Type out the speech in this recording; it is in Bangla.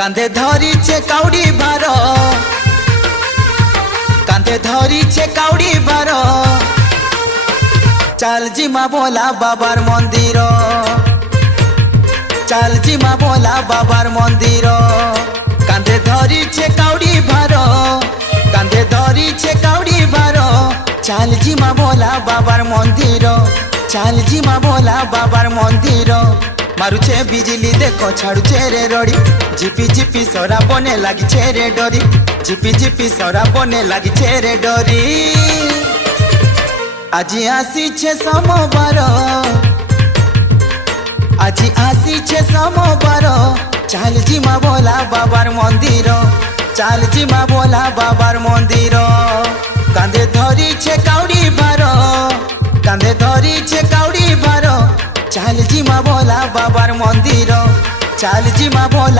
কাঁধে ধরিছে কাউড়ি ভার, কাঁধে ধরিছে কাউড়ি ভার, চাল জিমা ভোলা বাবার মন্দির, চাল জিমা ভোলা বাবার মন্দির। কাঁধে ধরিছে কাউড়ি ভার, কাঁধে ধরিছে কাউড়ি ভার, চাল জিমা ভোলা বাবার মন্দির, চাল জিমা ভোলা বাবার মন্দির। মারুছে বিজলি দেখো ছাড়ুছে রে রড়ি, ঝিপি ঝিপি সরা বনে লাগিছে রে ডরি, ঝিপি ঝিপি সরা বনে লাগিছে রে ডরি। আজি আসিছে সোমবার, আজি আসিছে সোমবার, চাল জিমা ভোলা বাবার মন্দির, চাল জিমা ভোলা বাবার মন্দির। কাঁধে ধরিছে কাউড়ি ভার, কাঁধে ধরিছে কাউড়ি ভার, চাল জিমা ভোলা বাবার মন্দির, চাল জিমা ভোলা